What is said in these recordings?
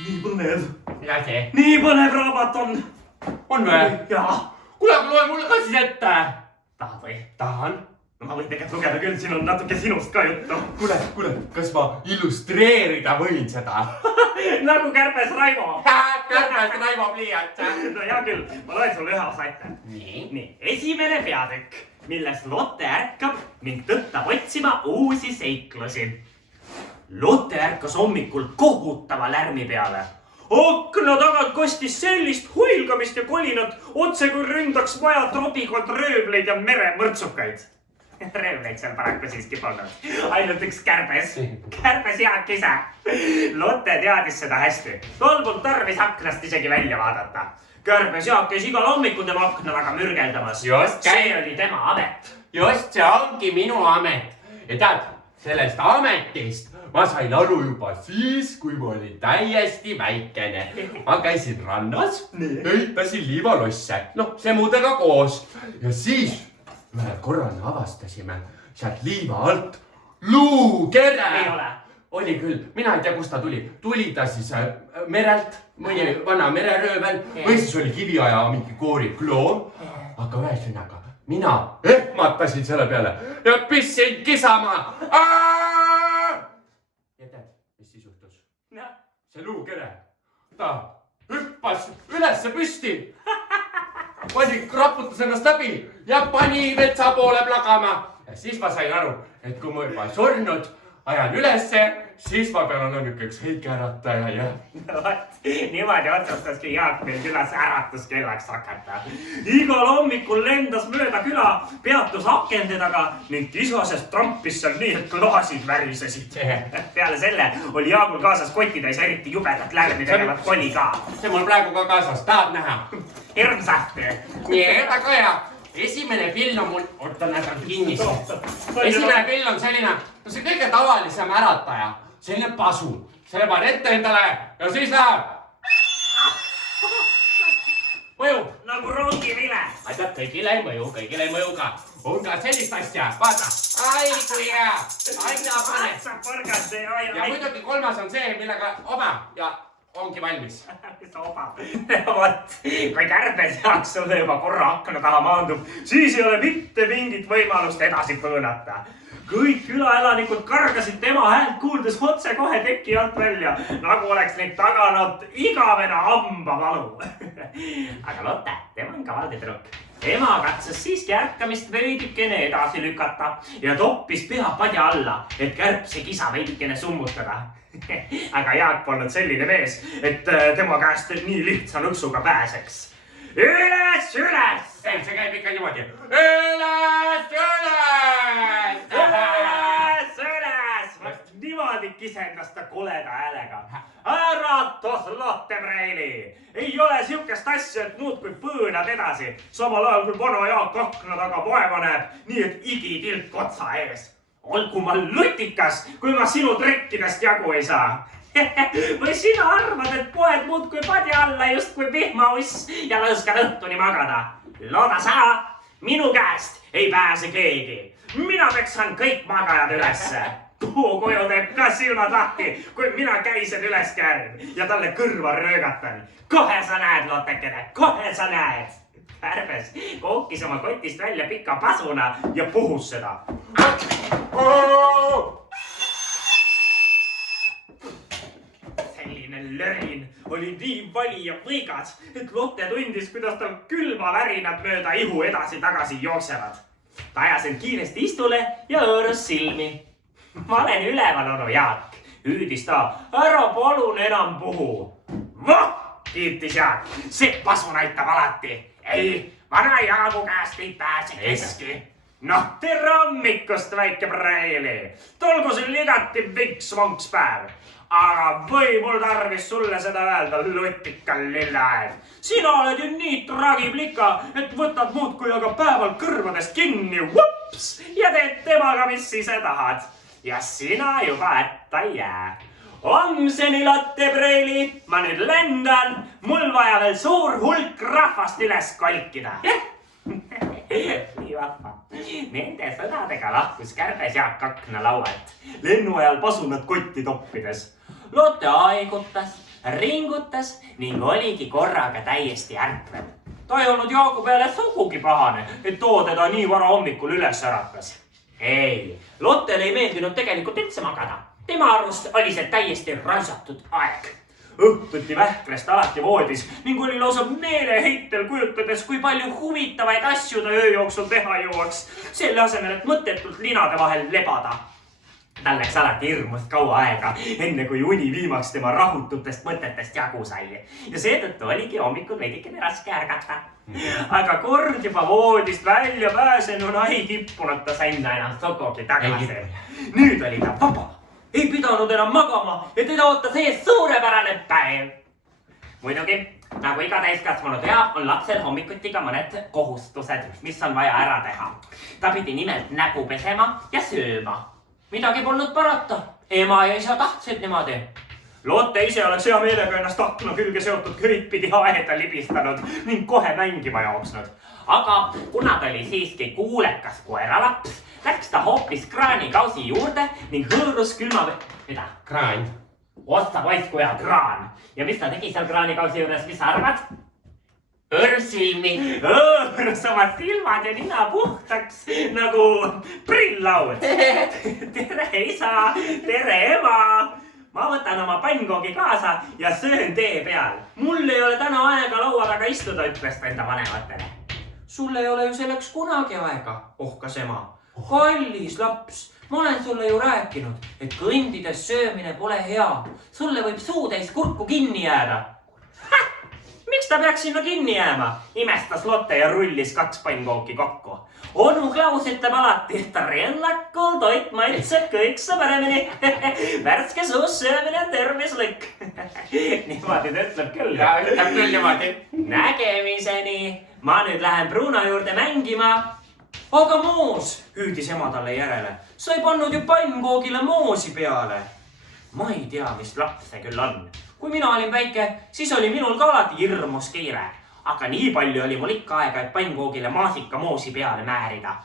Nii põnev. Mida see? Nii põnev raamat on. On või? Jaa. Kuule, aga loe mulle ka siis ette. Tahad või? Tahan. No ma võin tegelikult lugeda küll, siin on natuke sinust ka juttu. Kuule, kas ma illustreerida võin seda? Nagu kärbes Raivo. Kärbes Raivo pliiat. No hea küll, ma loen sulle ühe osa ette. Nii. Esimene peatükk, milles Lotte ärkab ning tõttab otsima uusi seiklusi. Lotte ärkas hommikul kohutava lärmi peale. Akna tagant kostis sellist huilgamist ja kolinat, otse kui ründaks maja trobikond röövleid ja meremõrtsukaid. Röövleid seal paraku siiski polnud. Ainult üks kärbes. Kärbes Jaak ise. Lotte teadis seda hästi. Tol polnud tarvis aknast isegi välja vaadata. Kärbes Jaak käis igal hommikul tema akna taga mürgeldamas. See oli tema amet. Just, see ongi minu amet. Ja tead, sellest ametist ma sain aru juba siis, kui ma olin täiesti väikene. Ma käisin rannas, ehitasin liivalosse, see muudega koos. Ja siis ühe korrana avastasime sealt liiva alt luukere. Ei ole. Oli küll, mina ei tea, kust ta tuli. Tuli ta siis merelt, mõni vana mereröövel või siis oli kiviaja mingi koorik loom. Aga ühesõnaga, mina ehmatasin selle peale ja pissin kisama. Ja tead, mis siis juhtus? See luukere, ta hüppas ülesse püsti. Raputas ennast läbi ja pani vetsa poole plagama. Ja siis ma sain aru, et kui ma juba surnud ajan ülesse, siis ma pean olema üks heikeärataja ja... Niimoodi otsustaski Jaak meil külas äratuskellaks hakata. Igal hommikul lendas mööda küla, peatus akende taga ning kisasest trampis seal nii, et klaasid värisesid. Peale selle oli Jaagul kaasas kotitäis eriti jubedat lärmi tegevat koli ka. See mul praegu ka kaasas, tahad näha? Hirmsasti. Nii, väga hea. Esimene pill on mul... Oota, näed on kinnis. Esimene pill on selline, see kõige tavalisem ärataja. Selline pasu. Selle pan ette endale ja siis läheb. Mõjub. Nagu rongivile. Aitab, kõigile ei mõju ka. On ka sellist asja, vaata. Ai, kui hea. Aina pane. Sa põrgad. Ja muidugi kolmas on see, millega oma ja... ongi valmis. Mis oba. Vot, kui kärbes Jaak sulle juba korra akna taha maandub, siis ei ole mitte mingit võimalust edasi põõnata. Kõik külaelanikud kargasid tema häält kuuldes otse kohe teki alt välja, nagu oleks neid taganud igavene hambavalu. Aga Lotte, tema on kavalde trukk. Tema katsus siiski ärkamist veidikene edasi lükata ja toppis pea padja alla, et kärbse kisa veidikene summutada. Aga Jaak polnud selline mees, et tema käest nii lihtsa nõksuga pääseks. Üles! See käib ikka niimoodi. Üles! Niimoodi kisendas ta koleda häälega. Äratus, Lotte Preili! Ei ole siukest asja, et muud kui põõnad edasi. Samal ajal kui vana Jaak akna taga vaeva näeb, nii et igitilk otsa ees. Olgu ma lutikas, kui ma sinu trekkidest jagu ei saa. Või sina arvad, et poed muud kui padja alla just kui vihmauss ja lõuskad õhtuni magada? Looda sa, minu käest ei pääse keegi. Mina peksan kõik magajad ülesse. Puukuju teeb ka silmad lahti, kui mina käised üles kärin ja talle kõrva röögatan. Kohe sa näed, Lottekene, kohe sa näed. Kärbes kookis oma kotist välja pika pasuna ja puhus seda. Selline lörin oli nii vali ja võigas, et Lotte tundis, kuidas tal külmavärinad mööda ihu edasi-tagasi jooksevad. Ta ajas end kiiresti istule ja hõõrus silmi. Ma olen üleval, onu Jaak, hüüdis ta. Ära palun enam puhu. Voh, kiitis Jaak, see pasu näitab alati. Ei, vana Jaagu käest ei pääse keski. Noh, tere hommikust, väike Preili. Tolgu sul igati vinks-vonks päev. Aga või mul tarvis sulle seda öelda, lutika lilleaed. Sina oled ju nii tragiplika, et võtad muudkui aga päeval kõrvadest kinni, vups, ja teed temaga, mis ise tahad. Ja sina juba ätta ei jää. Homseni, Lotte Preili, ma nüüd lendan, mul vaja veel suur hulk rahvast üles kolkida. Nii vahva. Nende sõnadega lahkus kärbes Jaak akna laualt, lennu ajal pasunad kotti toppides. Lotte haigutas, ringutas ning oligi korraga täiesti ärkvel. Ta ei olnud Jaagu peale sugugi pahane, et too teda nii vara hommikul üles äratas. Ei, Lottele ei meeldinud tegelikult üldse magada. Tema arust oli see täiesti raisatud aeg. Õhtuti vähkles ta alati voodis ning oli lausa meeleheitel kujutades, kui palju huvitavaid asju ta öö jooksul teha jõuaks, selle asemel, et mõttetult linade vahel lebada. Tal läks alati hirmust kaua aega, enne kui uni viimaks tema rahututest mõtetest jagu sai. Ja seetõttu oligi hommikul veidikene raske ärgata. Aga kord juba voodist välja pääsenuna ei kippunud ta sinna enam sugugi tagasi. Nüüd oli ta vaba. Ei pidanud enam magama ja teda ootas ees suurepärane päev. Muidugi, nagu iga täiskasvanu teab, on lapsel hommikuti ka mõned kohustused, mis on vaja ära teha. Ta pidi nimelt nägu pesema ja sööma. Midagi polnud parata. Ema ja isa tahtsid niimoodi. Lotte ise oleks hea meelega ennast akna külge seotud köit pidi aeda libistanud ning kohe mängima jooksnud. Aga kuna ta oli siiski kuulekas koeralaps, läks ta hoopis kraanikausi juurde ning hõõrus külma... Mida? Kraan. Osta poisku ja kraan. Ja mis ta tegi seal kraanikausi juures, mis sa arvad? Õrsilmi. Õõrus oma silmad ja nina puhtaks nagu prillaud. Tere isa, tere ema. Ma võtan oma pannkoogi kaasa ja söön tee peal. Mul ei ole täna aega laua taga istuda, ütles ta enda vanematele. Sul ei ole ju selleks kunagi aega, ohkas ema. Kallis laps, ma olen sulle ju rääkinud, et kõndides söömine pole hea. Sulle võib suutäis kurku kinni jääda. Miks ta peaks sinna kinni jääma? Imestas Lotte ja rullis 2 pannkooki kokku. Onu Klaus ütleb alati, et rennakul toit maitseb kõik paremini. Värske suus söömine on tervislik. Niimoodi ta ütleb küll. Ja ütleb küll niimoodi. Nägemiseni. Ma nüüd lähen Bruno juurde mängima. Aga moos, hüüdis ema talle järele. Sa ei pannud ju pannkoogile moosi peale. Ma ei tea, mis laps see küll on. Kui mina olin väike, siis oli minul ka alati hirmus kiire. Aga nii palju oli mul ikka aega, et pannkoogile maasika moosi peale määrida.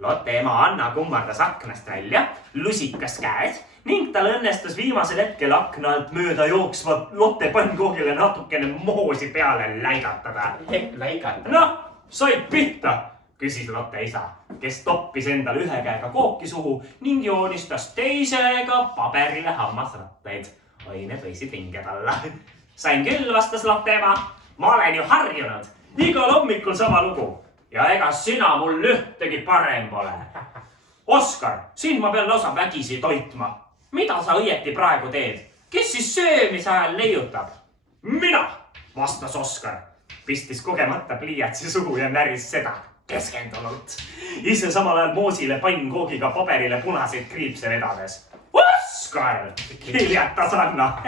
Lotte ema Anna kummardas aknast välja, lusikas käes ning tal õnnestus viimasel hetkel akna alt mööda jooksvat Lotte pannkoogile natukene moosi peale läigatada. Noh, said pihta, küsis Lotte isa, kes toppis endal ühe käega kooki suhu ning joonistas teisega paberile hammasrattaid. Oi, need võisid vinged alla. Sain küll, vastas Lotte ema. Ma olen ju harjunud. Igal hommikul sama lugu. Ja ega sina mul ühtegi parem pole. Oskar, siin ma pean lausa vägisi toitma. Mida sa õieti praegu teed? Kes siis söömise ajal leiutab? Mina, vastas Oskar. Pistis kogemata pliiatsi suhu ja näris seda keskendunult. Ise samal ajal moosile pannkoogiga paberile punaseid kriipse vedades. Oskar, kiljatas Anna.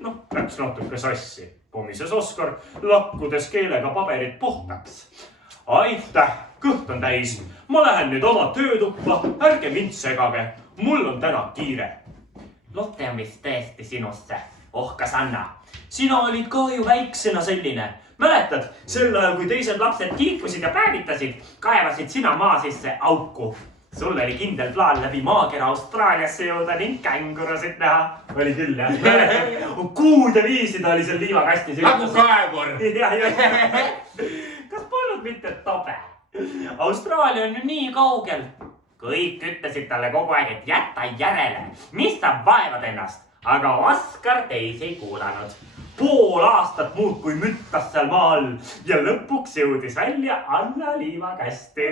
Noh, läks natuke sassi. Pomises Oskar, lakkudes keelega paberit puhtaks. Aitäh, kõht on täis. Ma lähen nüüd oma töötuppa, ärge mind segage. Mul on täna kiire. Lotte on vist tõesti sinusse, ohkas Anna. Sina olid ka ju väiksena selline. Mäletad, sel ajal, kui teised lapsed kiikusid ja päevitasid, kaevasid sina maa sisse auku. Sul oli kindel plaan läbi maakera Austraaliasse jõuda ning kängurusid näha. Oli küll, jah? Kuude viisi ta oli seal liivakastis. Nagu kaevur. Kas polnud mitte tobe? Austraalia on ju nii kaugel. Kõik ütlesid talle kogu aeg, et jäta järele. Mis sa vaevad ennast? Aga Oskar teisi ei kuulanud. Pool aastat muud kui müttas seal maa all ja lõpuks jõudis välja Anna liivakasti.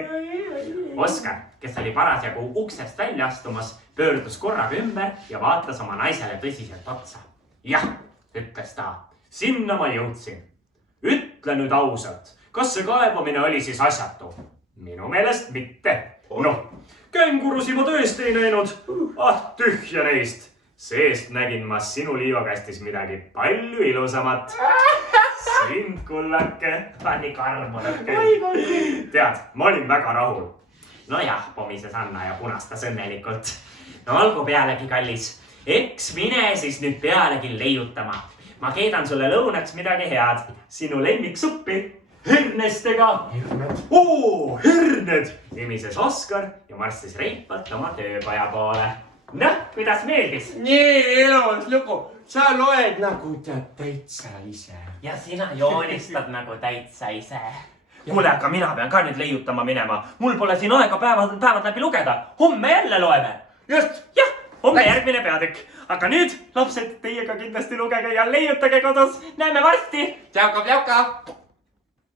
Oskar, kes oli parasjagu uksest välja astumas, pöördus korraga ümber ja vaatas oma naisele tõsiselt otsa. Jah, ütles ta, sinna ma jõudsin. Ütle nüüd ausalt, kas see kaevamine oli siis asjatu? Minu meelest mitte. Noh, kängurusi ma tõesti ei näinud. Tühja neist. Seest nägin ma sinu liivakastis midagi palju ilusamat. Sind, kullake, pani karmunud küll. Tead, ma olin väga rahul. Nojah, pomises Anna ja punastas õnnelikult. No olgu pealegi, kallis. Eks mine siis nüüd pealegi leiutama. Ma keedan sulle lõunaks midagi head. Sinu lemmiksuppi. Hernestega. Oo, herned, nimises Oskar ja marssis reipalt oma tööpaja poole. noh, kuidas meeldis? nii ilus lugu, sa loed nagu tead täitsa ise. Ja sina joonistad nagu täitsa ise. Kuule, aga mina pean ka nüüd leiutama minema. Mul pole siin aega päevad läbi lugeda. Homme jälle loeme. Just. Jah, homme järgmine peatükk. Aga nüüd, lapsed, teiega kindlasti lugege ja leiutage kodus. Näeme varsti. Tšauka-pjauka.